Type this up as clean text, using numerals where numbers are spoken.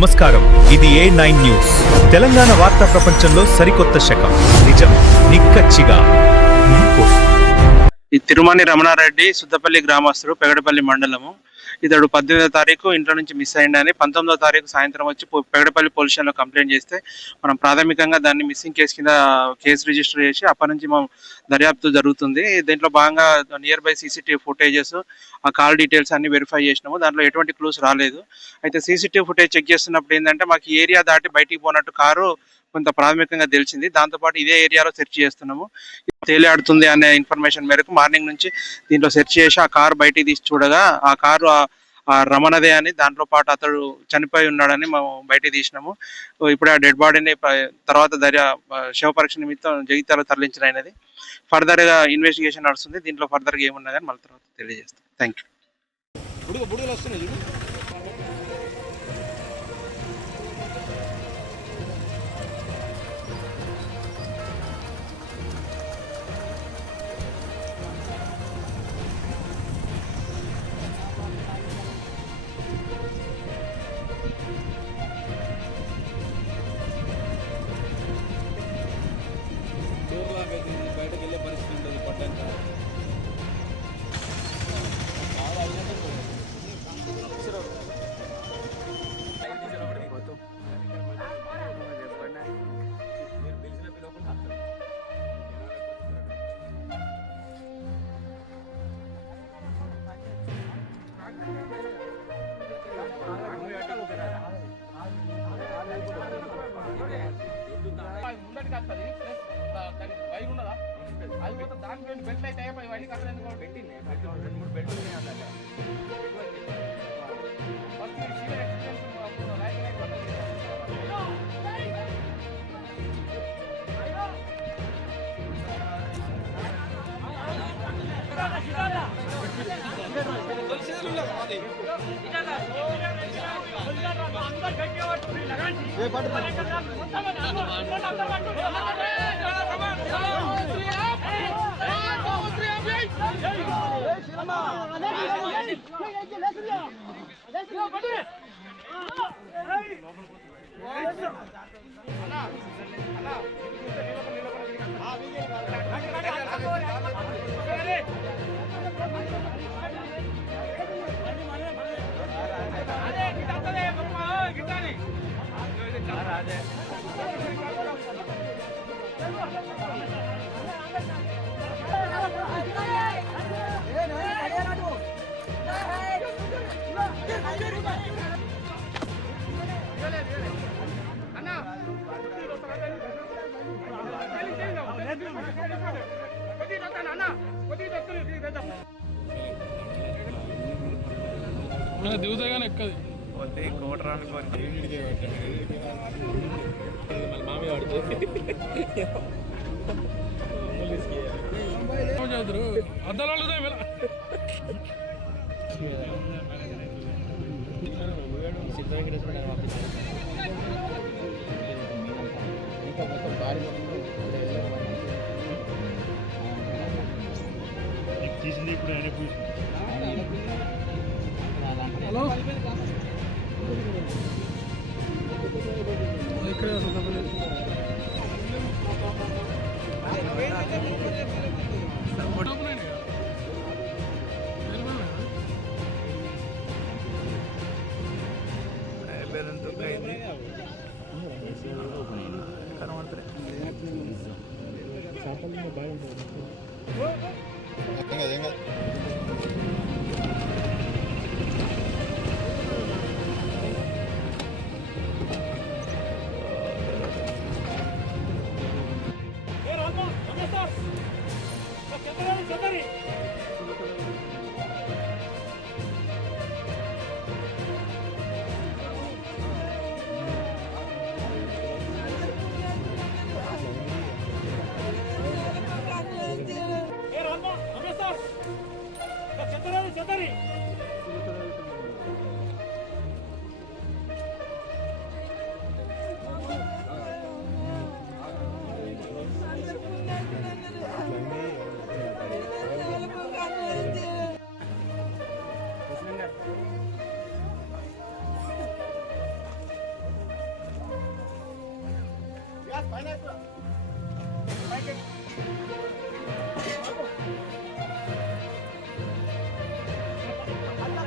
నమస్కారం, ఇది A9 news. Telangana వార్తా ప్రపంచంలో సరికొత్త శకం. నిజం నిక్కచ్చిగా మీకోసం. ఈ తిరుమణి రమణారెడ్డి సుద్దపల్లి గ్రామస్తుడు, పెగడపల్లి మండలము. ఇతడు 18వ తారీఖు ఇంట్లో నుంచి మిస్ అయ్యిందని 19వ తారీఖు సాయంత్రం వచ్చి పెగడపల్లి పోలీస్ స్టేషన్లో కంప్లైంట్ చేస్తే మనం ప్రాథమికంగా దాన్ని మిస్సింగ్ కేసు కింద కేసు రిజిస్టర్ చేసి అప్పటి నుంచి మనం దర్యాప్తు జరుగుతుంది. దీంట్లో భాగంగా నియర్ బై సీసీటీవీ ఫుటేజెస్, ఆ కాల్ డీటెయిల్స్ అన్ని వెరిఫై చేసినాము. దాంట్లో ఎటువంటి క్లూస్ రాలేదు. అయితే సీసీటీవీ ఫుటేజ్ చెక్ చేస్తున్నప్పుడు ఏంటంటే మాకు ఏరియా దాటి బయటికి పోయినట్టు కారు కొంత ప్రాథమికంగా తెలిసింది. దాంతోపాటు ఇదే ఏరియాలో సెర్చ్ చేస్తున్నాము. తేలియాడుతుంది అనే ఇన్ఫర్మేషన్ మేరకు మార్నింగ్ నుంచి దీంట్లో సెర్చ్ చేసి ఆ కారు బయటికి తీసి చూడగా ఆ కారు ఆ రమణదే అని, దాంట్లో పాటు అతడు చనిపోయి ఉన్నాడని మేము బయటికి తీసినాము. ఇప్పుడు ఆ డెడ్ బాడీని తర్వాత శవ పరీక్ష నిమిత్తం జగిత్యాలకు తరలించడం. ఫర్దర్గా ఇన్వెస్టిగేషన్ నడుస్తుంది. దీంట్లో ఫర్దర్గా ఏమున్నా కానీ మళ్ళీ తర్వాత తెలియజేస్తాం. Thank you. బయటకు వెళ్ళే పరిస్థితి ఉంటుంది పడ్డాక. ముందటికి వస్తుంది దానికి వైర్ ఉన్నదా, అది మొత్తం దాని బెల్ట్ అయితే ఇవన్నీ అక్కడ ఎందుకు పెట్టింది. 2-3 బెల్ట్ దిగుతాగానే ఎక్కది కోటరానికి మామయ్య చదువుతారు అద్దాలు తీసింది ఇప్పుడు ఆయన హలో ఇక్కడ పైన ఎక్కువ. పైకి ఎక్కు. ఎక్కు. అట్లా.